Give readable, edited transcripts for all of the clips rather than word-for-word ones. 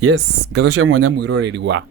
Yes, ngatho cia mwanya mwiroreri wa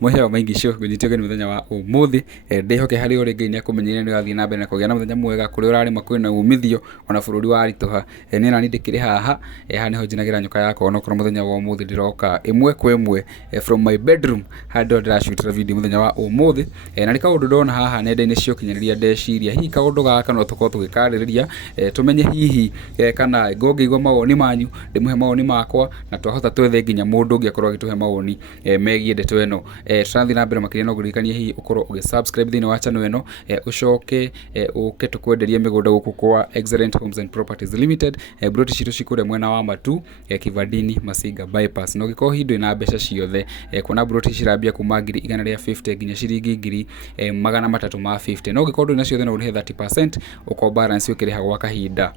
muheo maingi cio kunyitio gani muthenya wa umuthi ndihoke hari uri Ngai ni akumenyeria ni gathii na mbere na kugia na muthenya mwega kuri urarima kwina umithio ona bururi wa rituha ni nani ndikiri haha ha niho njinagira nyoka yako ona koro muthenya wa umuthi ndiroka imwe kwa imwe from my bedroom hado ndirashutira video muthenya wa umuthi na ni kaundu ndona haha nenda-ini cio kinyaniria ndeciria hihi kaundu gaka no tukorwo tugikaririria tumenye hihi kana ngongigwa mawoni manyu ndimuhe mawoni makwa na twahota twethe nginya mundu ngiakorwo agituhe mawoni megie ndeto eno tũrathiĩ na mbere makĩria no ngũririkanie hihi ũkorwo ũgĩ-subscribe thĩinĩ wa channel ĩno ũcoke ũke tũkwenderie mĩgũnda gũkũ kwa Excellent Homes and Properties Limited broti citũ cikũrĩa mwena wa Matu Kivandini Masinga bypass no gĩkorwo hindũ ina mbeca ciothe kuona broti cirambia kuma 150 nginya ciringi 350 no gĩkorwo ndũrĩ na ciothe no ũrĩhe 30% ũko balance ũkĩrĩha gwa kahinda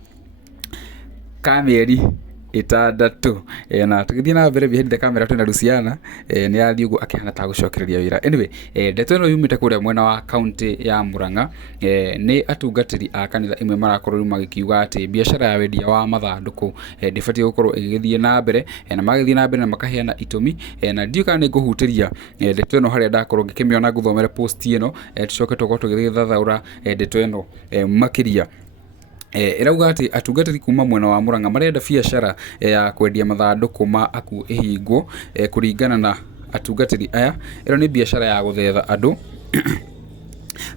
ka mĩeri itandatu na tugithie na mbere behind the camera twina Luciana ni athi ugu akihana ta gucokereria wira anyway ndeto ino yumite kuria mwena wa county ya Murang'a ni atungatiri a kanitha imwe marakorwo magikiuga ati biashara ya wendia wa mathanduku ndibatie gukorwo igithie na mbere na magithie na mbere na makaheana itumi na ndiuka ni nguhutiria ndeto ino haria ndakorwo ngikimiona guthomera post ino tucoke tukorwo tugithie thathaura ndeto ino makiria irauga ati atungatiri kuma mwena wa Murang'a marenda biashara ya kwendia mathanduku ma aku ihingwo kuringana na atungatiri aya ino ni biashara ya guthetha andu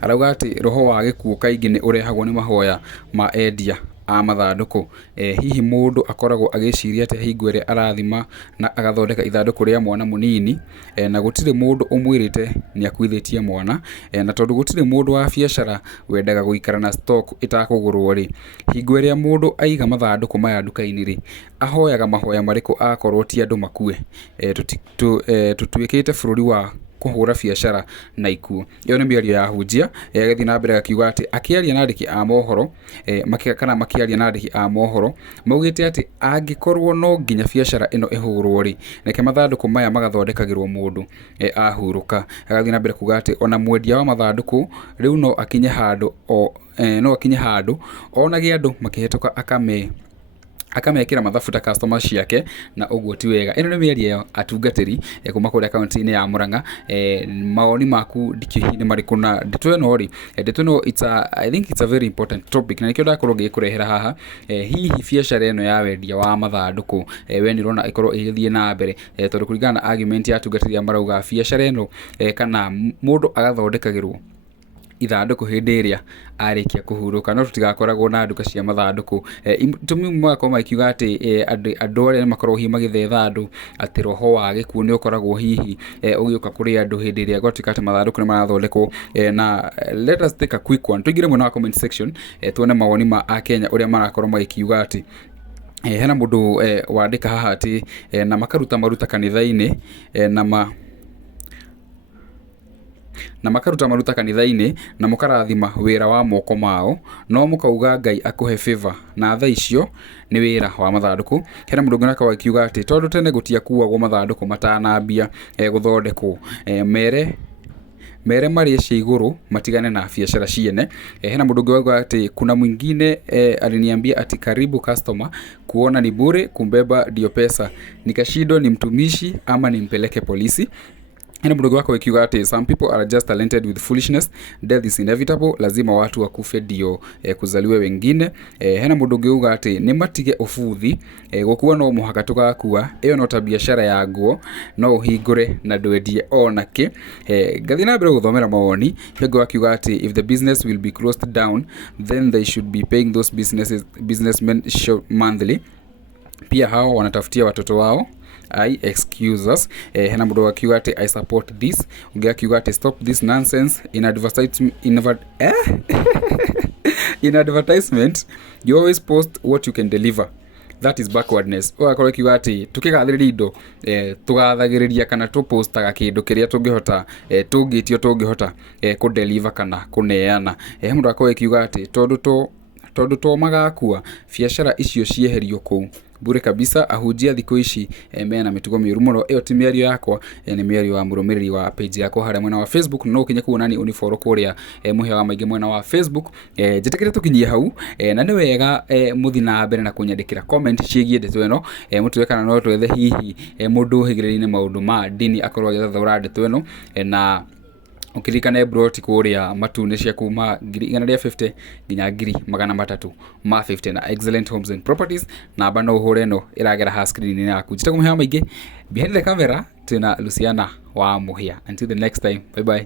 arauga ati roho wa gikuo kaingi ni urehagwo ni mahoya ma endia a mathanduku hihi mundu akoragwo agiciria ati hingo ire arathima na agathondeka ithanduku ria mwana munini na gutire mundu umwirite ni akuithitie mwana na tondu gutire mundu wa biashara wendaga guikara na stock itakugurwo ri hingo ire mundu aiga mathanduku maya nduka-ini ri ahoyaga mahoya mariku akorwo ti andu makue tutuikite bururi wa kuhura biashara na ikuo iyo ni mĩario ya hunjia agathi na mbere akiuga ati akiaria na andiki a mohoro makikana makiaria na andiki a mohoro maugite ati angikorwo no nginya biashara ino ihurwo ri neke mathanduku maya magathondekagirwo mundu ahuruka agathi na mbere kuga ati ona mwendia wa mathanduku riu no akinye handu onage andu makihetoka akamekira mathabu ta customers ciake na uguo ti wega ino ni mĩario ya atungatiri kuma kuria kaunti-ini ya Murang'a maoni maku ndikihi-ini mariku na ndeto ino ri ndeto ino I think it's a very important topic na nikio ndakorwo ngikurehera haha hihi biashara ino ya wendia wa mathanduku we ni rona ikorwo igithie na mbere tondu kuringana na argument ya atungatiri ya marauga biashara ino kana mundu agathondekagirwo ithanduku hindi iria arikia kuhuruka no tutigakoragwo na nduka cia mathanduku itumi mwako maikiuga ati andu aria makorwo hi magithetha andu ati roho wa gikuo ni ukoragwo hihi ugiuka kuri andu hindi iria gotika ati mathanduku ni marathondekwo na let us take a quick one tuigire mwena wa comment section tuone mawoni ma Akenya uria marakorwo magikiuga ati hena mundu wandika haha ati na makaruta maruta kanitha-ini na makaruta maruta kanitha-ini na mukarathima wira wa moko mao no mukauga Ngai akuhe favor na tha icio ni wira wa mathanduku hena mundu ngana kwa kiuga ati tondu tene gutia kuagwo mathanduku matanambia guthondekwo mere mari cia iguru matigane na biashara ciene hena mundu ngauga ati kuna mwingine aliniambia ati karibu customer kuona ni bure kumbeba ndio pesa nikashindo ni mtumishi ama nimpeleke polisi. Hena mundu wako ikiuga ati some people are just talented with foolishness, death is inevitable, lazima watu wakufe ndio kuzaliwe wengine. Hena mundu ngeuga ati ni matige ubuthi gukua no muhaka tugakua iyo no ta biashara ya nguo no uhingure na ndwendie onake. Gathi na mbere guthomera mawoni hego akiuga ati if the business will be closed down then they should be paying those businessmen monthly. Pia hao wanatafutia watoto wao excuse us. Hena mundu akiuga ati I support this unge akiuga ati stop this nonsense in advertisement you always post what you can deliver, that is backwardness. Akorwo kiuga ati tukigathiriria indo tugathagiriria kana tu postaga kindu kiria tungihota tungihota ku deliver kana kuneana. Mundu akorwo kiuga ati tondu to magakua biashara icio cieherio kuu bure kabisa. Ahunjia thikũ ici mena mĩtugo mĩũru mũno. Ĩyo ti mĩario yakwa, nĩ mĩario wa mũrũmĩrĩri wa page yakwa harĩa mwena wa Facebook. No ũkinye kuona ni unifollow kũrĩa mũhĩa wa maingĩ mwena wa Facebook. Njĩtĩkĩre tũkinyie hau, na nĩ wega mũthi na mbere na kunyandĩkĩra comment ciĩgiĩ ndeto ĩno. Mũtũe kana no twethe hihi mũndũ ũhĩgĩrĩire maũndũ ma ndini akorwo agĩthathaũra ndeto ĩno, na ukirikane bro ti kuria matune cia kuma 150 nginya 350 na Excellent Homes and Properties. Namba no uhure no iragera ha screen ni yaku. Njite kumuhia maingĩ behind the camera tuna Luciana wa Muhia. Until the next time, bye bye.